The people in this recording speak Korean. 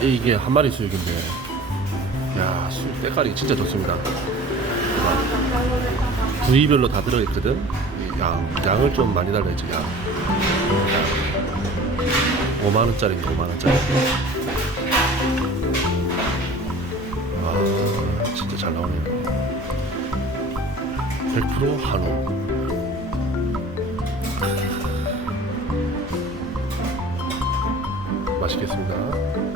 이게 한 마리 수육인데. 야 수육 때깔이 진짜 좋습니다. 부위별로 다 들어있거든? 양, 양을 좀 많이 달라야지 양. 5만원짜리 5만원짜리. 와 진짜 잘 나오네요. 100% 한우. 맛있겠습니다.